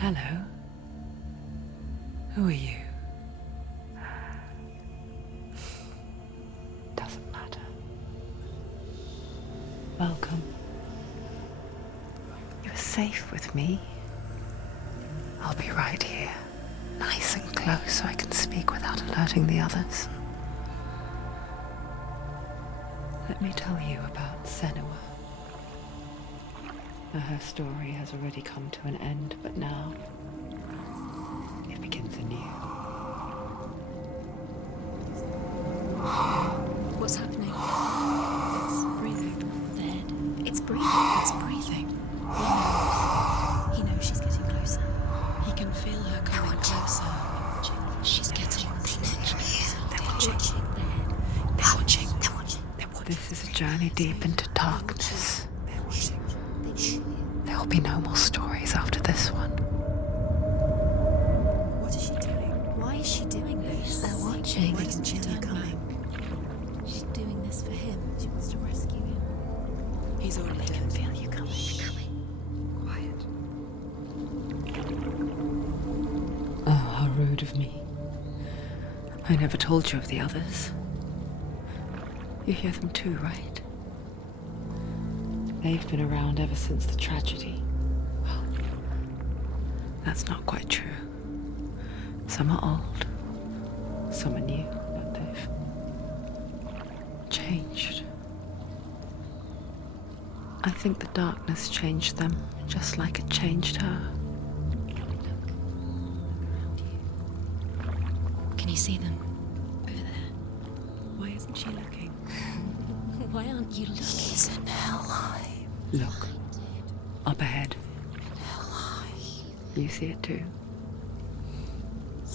Hello. Who are you? Doesn't matter. Welcome. You're safe with me. I'll be right here, nice and close so I can speak without alerting the others. Let me tell you about Senua. Her story has already come to an end, but now it begins anew. What's happening? It's breathing. Dead. It's breathing. It's breathing. He knows she's getting closer. He can feel her coming closer. She's getting closer. They're watching. They're watching. They're watching. This is a journey deep into darkness. They're watching. There will be no more stories after this one. What is she doing? Why is she doing this? They're watching. Why doesn't she feel her coming? She's doing this for him. She wants to rescue him. He's already dead. I can feel you coming. Quiet. Oh, how rude of me. I never told you of the others. You hear them too, right? They've been around ever since the tragedy. Well, that's not quite true. Some are old, some are new, but they've changed. I think the darkness changed them, just like it changed her. Can you see them? Over there. Why isn't she looking? Why aren't you looking? He's in Hellblade. Look, up ahead. Hellblade. You see it too?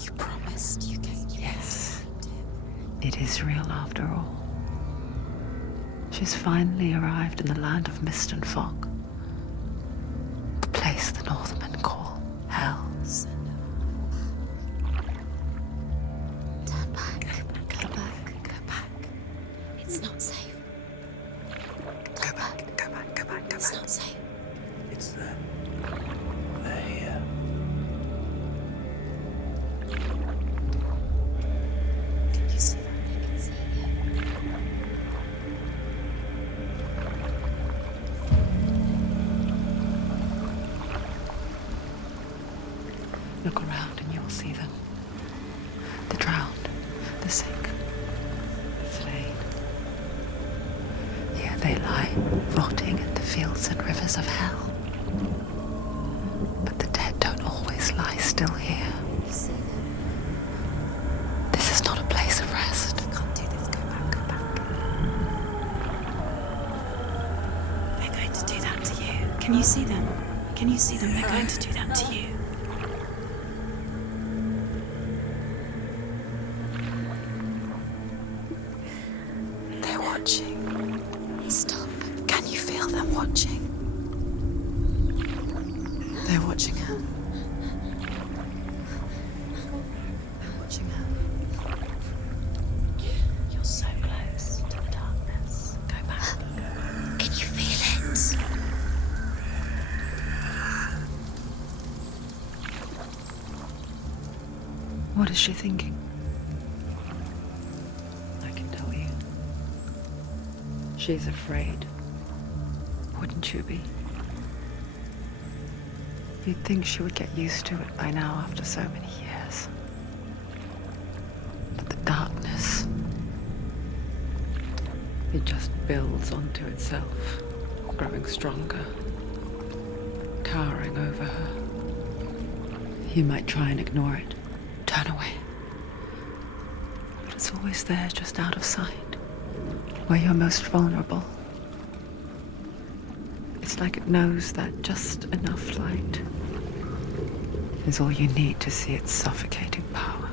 You promised you gave you. Yes. It is real after all. She's finally arrived in the land of mist and fog. The place the Northmen call Hell. Turn back. Go back. Go back. It's not safe. Go back. Go back. Go back. Go It's back. not safe. It's them. They're here. Can you see them? They can see you. Look around and you will see them. The drowned, the sick, the slain. Here they lie, rotting in the fields and rivers of hell. But the dead don't always lie still here. You see them. This is not a place of rest. You can't do this. Go back. Go back. They're going to do that to you. Can you see them? Can you see them? They're going to do that to you. They're watching. Stop. Can you feel them watching? They're watching her. They're watching her. You're so close to the darkness. Go back. Can you feel it? What is she thinking? I can tell you. She's afraid. Wouldn't you be? You'd think she would get used to it by now after so many years. But the darkness, it just builds onto itself, growing stronger, towering over her. You might try and ignore it, turn away. But it's always there, just out of sight, where you're most vulnerable. It's like it knows that just enough light is all you need to see its suffocating power.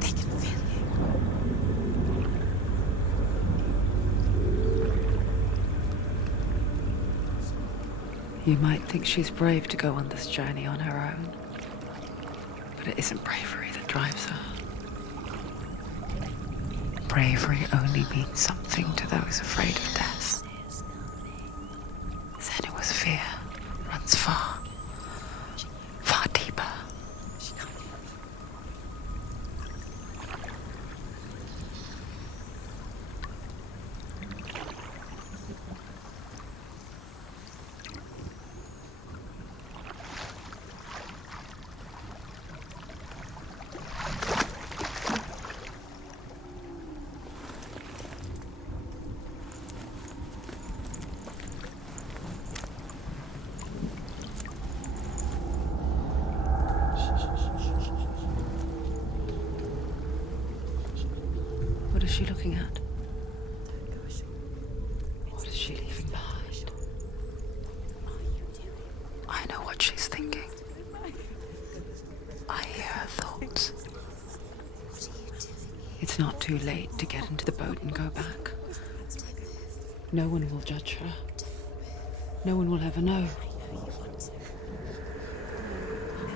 They can feel you. You might think she's brave to go on this journey on her own, but it isn't bravery that drives her. bravery only means something to those afraid of death. Senua's fear runs far, far deeper. What is she looking at? What is she leaving behind? I know what she's thinking. I hear her thoughts. It's not too late to get into the boat and go back. No one will judge her. No one will ever know.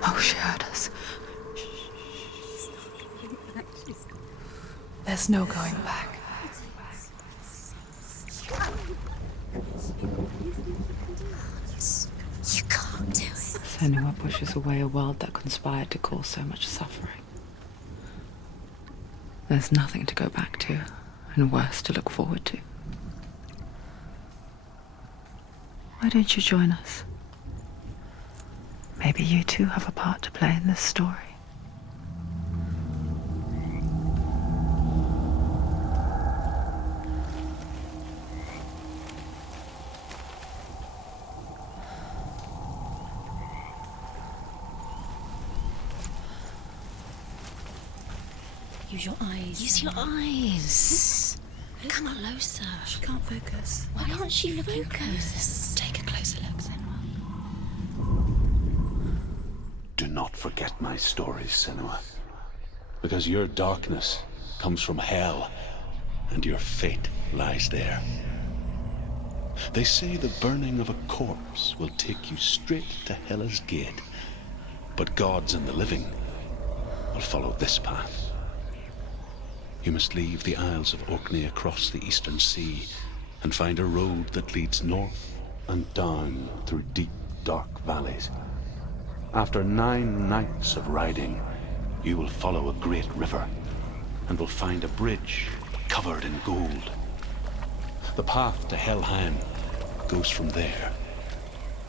Oh, she heard us. There's no going back. You can't do it. Senua pushes away a world that conspired to cause so much suffering. There's nothing to go back to, and worse to look forward to. Why don't you join us? Maybe you too have a part to play in this story. Use your eyes. Use your eyes. Come closer. She can't focus. Why can't she focus? Take a closer look, Senua. Do not forget my stories, Senua. Because your darkness comes from hell, and your fate lies there. They say the burning of a corpse will take you straight to Hela's gate, but gods and the living will follow this path. You must leave the Isles of Orkney across the eastern sea and find a road that leads north and down through deep, dark valleys. After 9 nights of riding, you will follow a great river and will find a bridge covered in gold. The path to Helheim goes from there,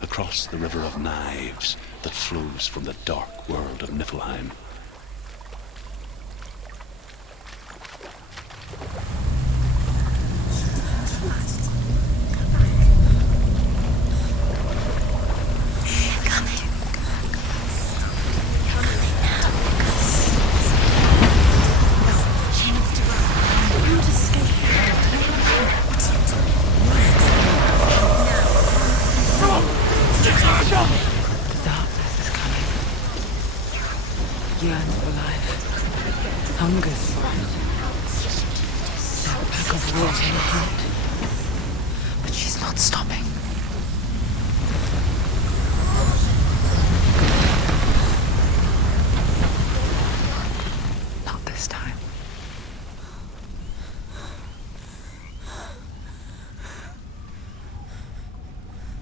across the River of Knives that flows from the dark world of Niflheim. Yearns for life, hungers for it. That pack of wolves in her heart. But she's not stopping. Not this time.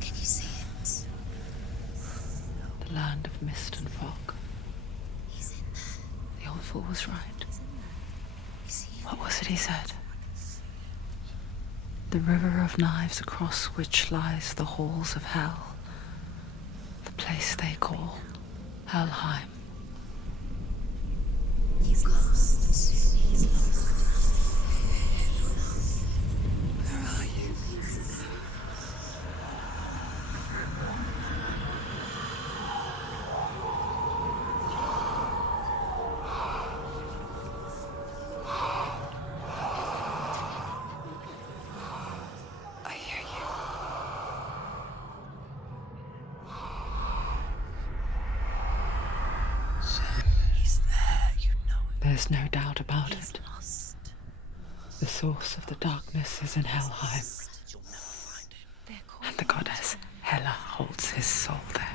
Can you see it? The land of mist and fog. He's in there. The old fool was right. You see him? What was it he said? The river of knives across which lies the halls of hell. The place they call Helheim. He's lost. He's lost. Where are you? I hear you. He's there, you know it. There's no doubt about He's it. lost. The source of the darkness is in Helheim, You'll never find him. and the goddess Hela holds his soul there.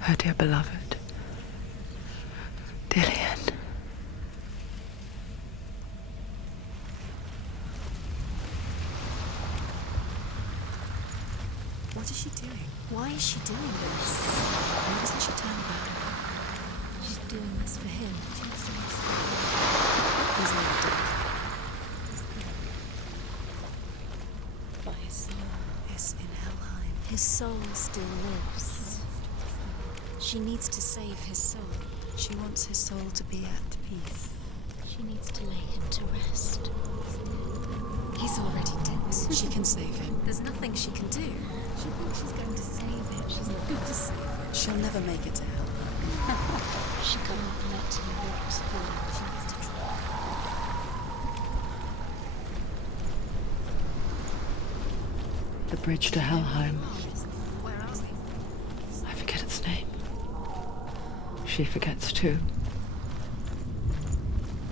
Her dear beloved, doing? Why is she doing this? Why doesn't she tell about it? She's doing this for him. She wants to know. He's not dead. But his soul is in Helheim. His soul still lives. She needs to save his soul. She wants his soul to be at peace. She needs to lay him to rest. He's already dead. She can save him. There's nothing she can do. She thinks she's going to save him. She's not good to save him. She'll never make it to hell. She can't let him walk to healing. She needs to try. The bridge to Helheim. I forget its name. She forgets too.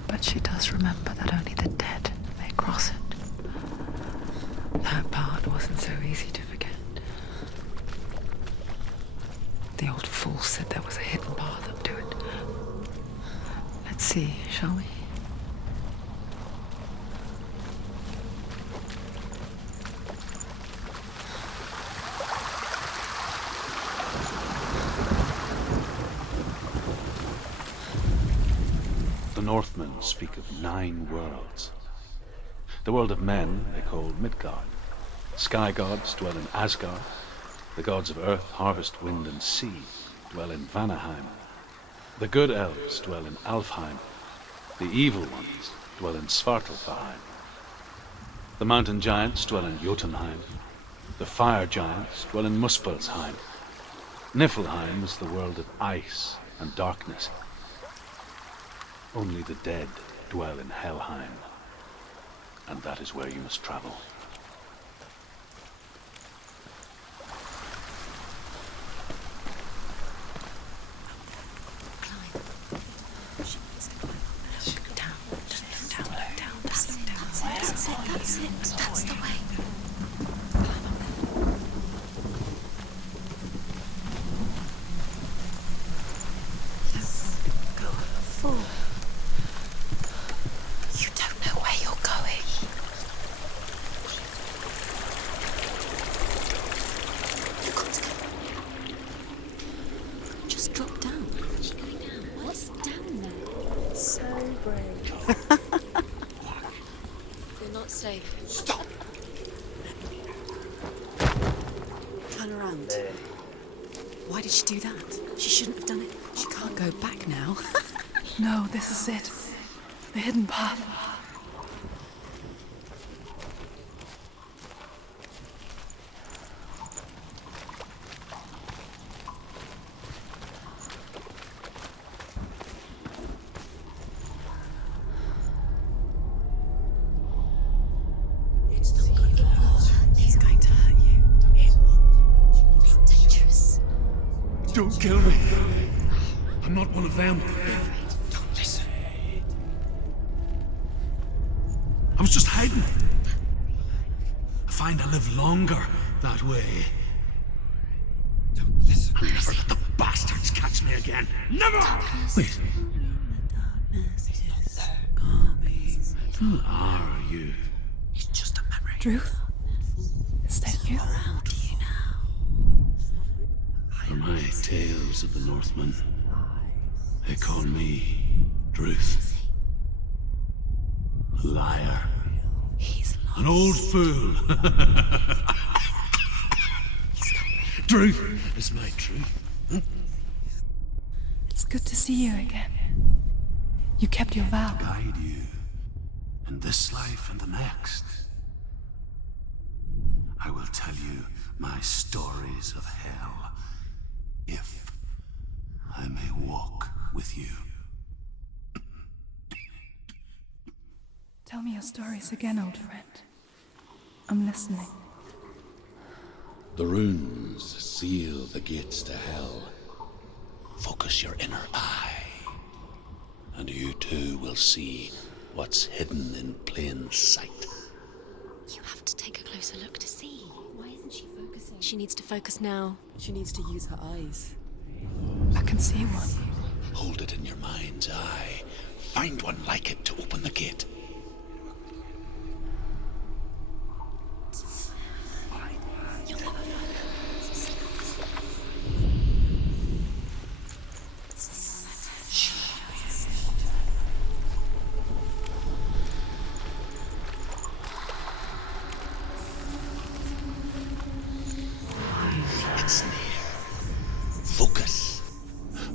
But she does remember that only the dead may cross it. That part wasn't so easy to forget. The old fool said there was a hidden path up to it. Let's see, shall we? The Northmen speak of 9 worlds. The world of men they call Midgard. Sky gods dwell in Asgard. The gods of earth, harvest, wind, and sea dwell in Vanaheim. The good elves dwell in Alfheim. The evil ones dwell in Svartalfheim. The mountain giants dwell in Jotunheim. The fire giants dwell in Muspelheim. Niflheim is the world of ice and darkness. Only the dead dwell in Helheim, and that is where you must travel. That's the way. Go. Fool. You don't know where you're going. You've got to go. Just drop down. Where's she going down? What's down there? So brave. You're not safe. Stop! Turn around. Why did she do that? She shouldn't have done it. She can't go back now. No, this is it. The hidden path. He's going to hurt you. It's dangerous. Don't kill me. I'm not one of them. Don't Listen. I was just hiding. I find I live longer that way. Don't listen. I'll never let the bastards catch me again. Never! Wait. Who are you? It's just a memory. Drew? Is that you? Around you now. For my tales of the Northmen, they call me Druth. Liar. He's lost. An old fool. Truth is my truth. It's good to see you again. You kept your vow. Guide you in this life and the next. I will tell you my stories of hell, if I may walk with you. Tell me your stories again, old friend. I'm listening. The runes seal the gates to hell. Focus your inner eye, and you too will see what's hidden in plain sight. You have to take a closer look to see. Why isn't she focusing? She needs to focus now. She needs to use her eyes. I can see one. Hold it in your mind's eye. Find one like it to open the gate. You'll never find her. It's near. Focus.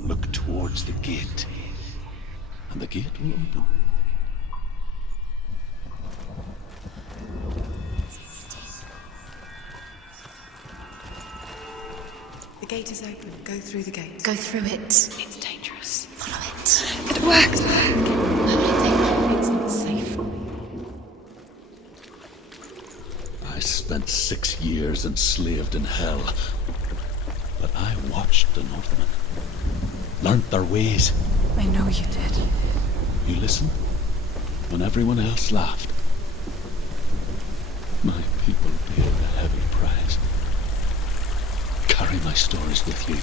Look towards the gate. And the gate will open. The gate is open. Go through the gate. Go through it. It's dangerous. Follow it. It works. It's not safe. I spent 6 years enslaved in hell. But I watched the Northmen. Learned their ways. I know you did. You listened when everyone else laughed. My people paid a heavy price. Carry my stories with you,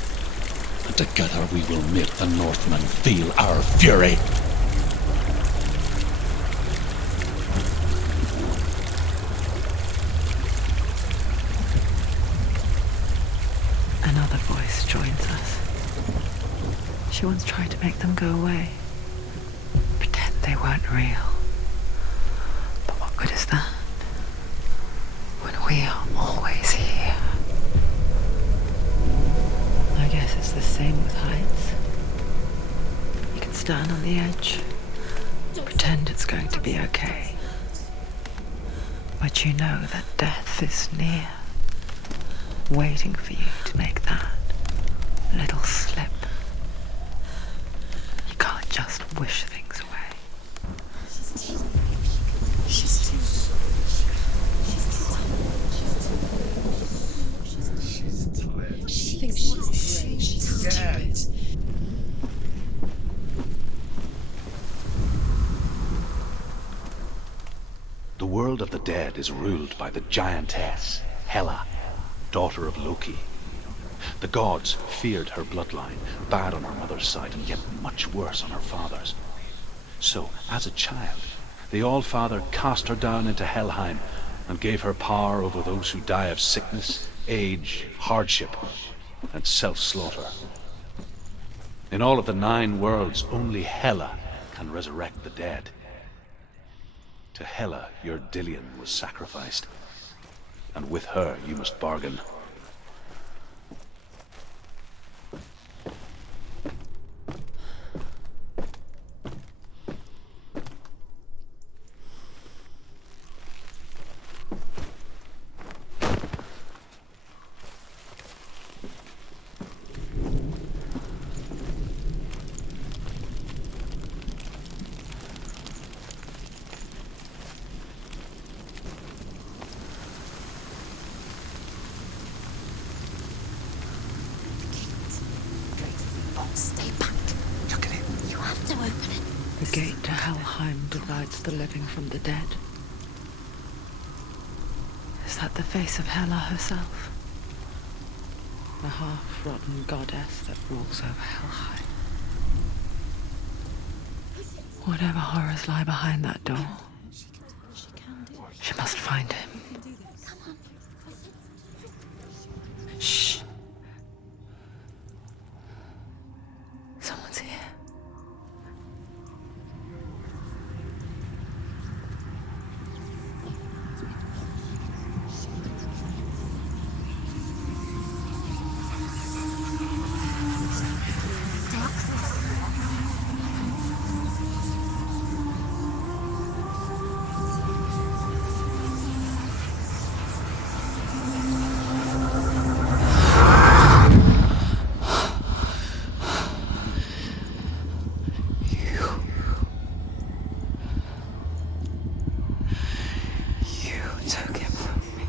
and together we will make the Northmen feel our fury. Another voice joins us. She once tried to make them go away. Pretend they weren't real. But what good is that? When we are always here. I guess it's the same with heights. You can stand on the edge, pretend it's going to be okay. But you know that death is near, waiting for you to make that little slip. You can't just wish things away. She's too tired. She thinks she's great. She's stupid. The world of the dead is ruled by the giantess, Hela, daughter of Loki. The gods feared her bloodline, bad on her mother's side and yet much worse on her father's. So, as a child, the All-Father cast her down into Helheim and gave her power over those who die of sickness, age, hardship, and self-slaughter. In all of the 9 worlds, only Hela can resurrect the dead. To Hela, your Dillion was sacrificed, and with her you must bargain. Stay back. Look at it. You have to open it. The gate to Helheim divides the living from the dead. Is that the face of Hela herself? The half-rotten goddess that rules over Helheim. Whatever horrors lie behind that door, she must find him. Shh. Someone's here. Took him from me.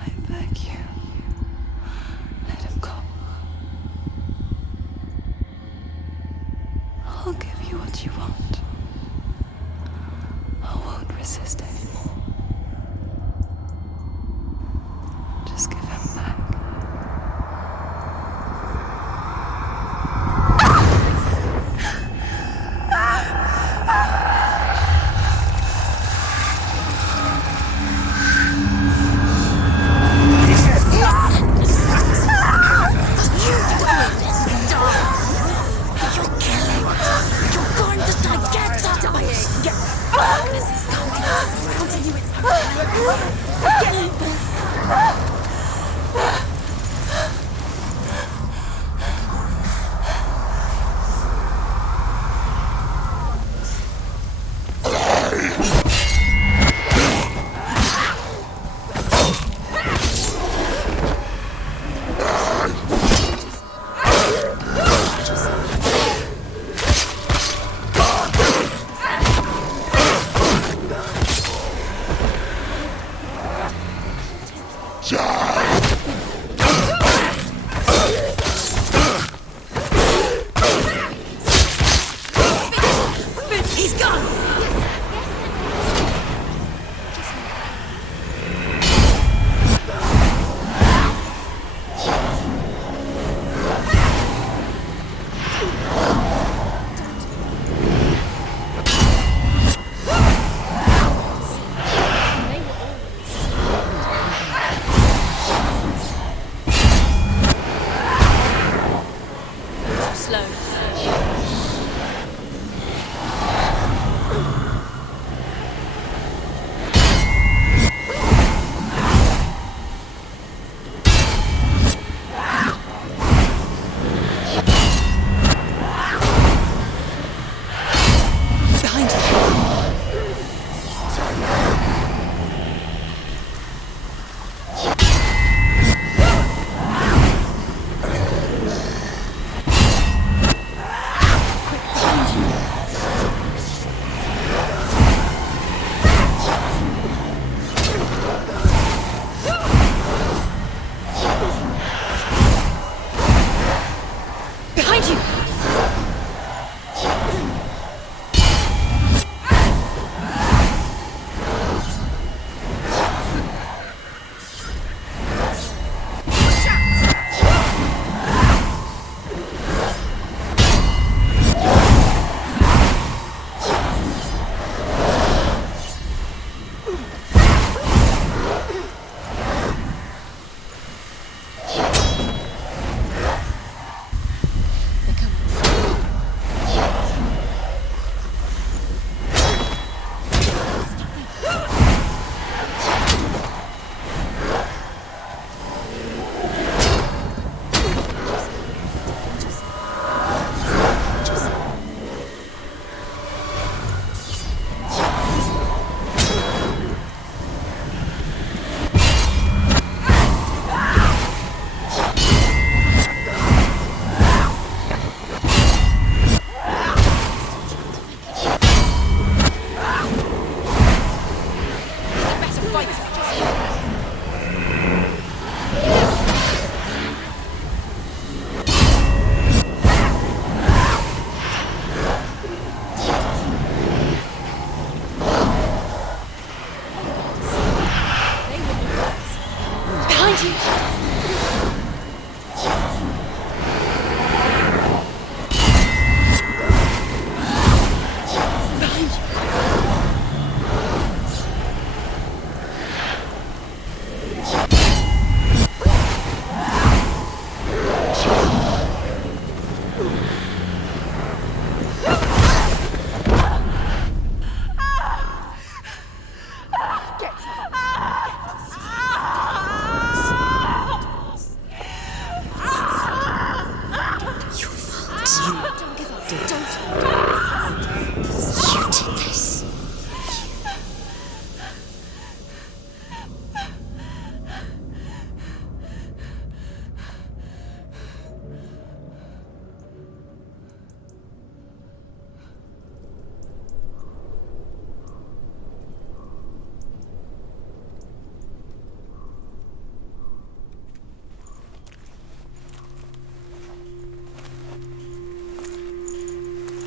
I beg you, let him go. I'll give you what you want. I won't resist anymore. Just give him back.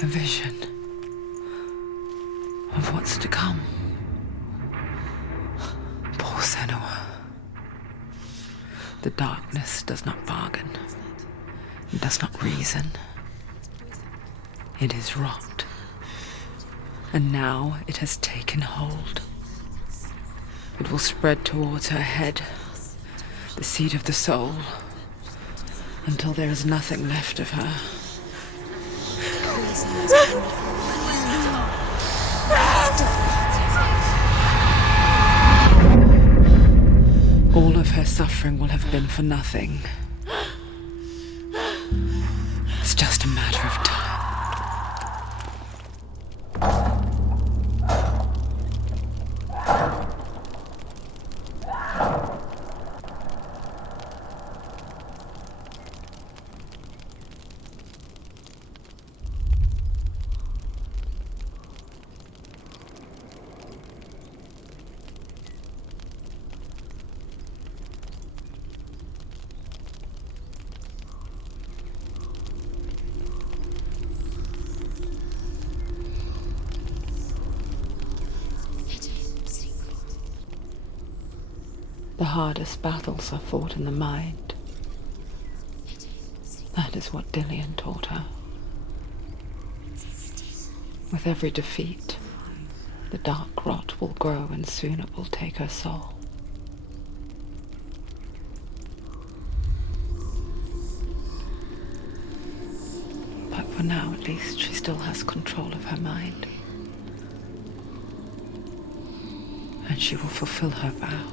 A vision of what's to come. Poor Senua. The darkness does not bargain. It does not reason. It is wrought. And now it has taken hold. It will spread towards her head, the seat of the soul, until there is nothing left of her. All of her suffering will have been for nothing. It's just a matter of time. The hardest battles are fought in the mind. That is what Dillian taught her. With every defeat, the dark rot will grow and soon it will take her soul. But for now, at least, she still has control of her mind. And she will fulfill her vow.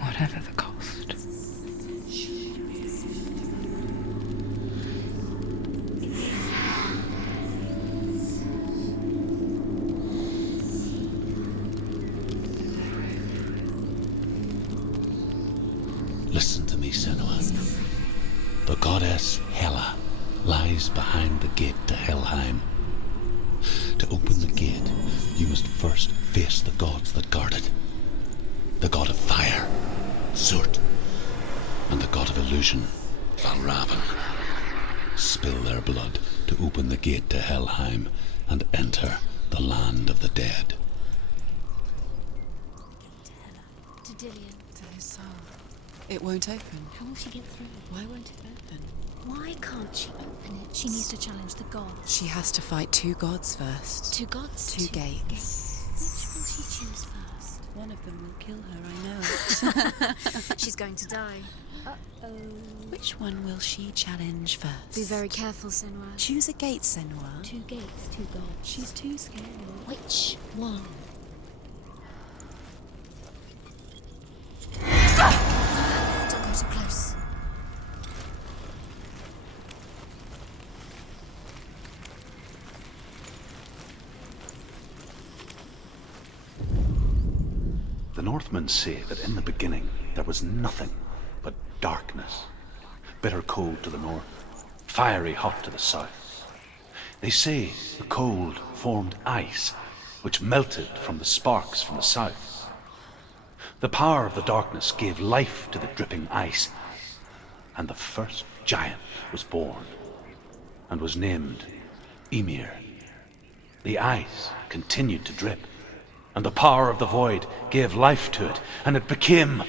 Whatever the cost. Listen to me, Senua. The goddess Hela lies behind the gate to Helheim. To open the gate, you must first face the gods that guard it. The god of fire, Surt, and the god of illusion, Valravan. Spill their blood to open the gate to Helheim and enter the land of the dead. To Dillian. To his soul. It won't open. How will she get through? Why won't it open? Why can't she open it? She needs to challenge the gods. She has to fight two gods first. Two gods? Two gates. Which will she choose first? One of them will kill her, I know. She's going to die. Uh-oh. Which one will she challenge first? Be very careful, Senua. Choose a gate, Senua. Two gates, two gods. She's too scared. Which one? Don't go too close. The Northmen say that in the beginning there was nothing but darkness. Bitter cold to the north, fiery hot to the south. They say the cold formed ice, which melted from the sparks from the south. The power of the darkness gave life to the dripping ice, and the first giant was born, and was named Ymir. The ice continued to drip, and the power of the void gave life to it, and it became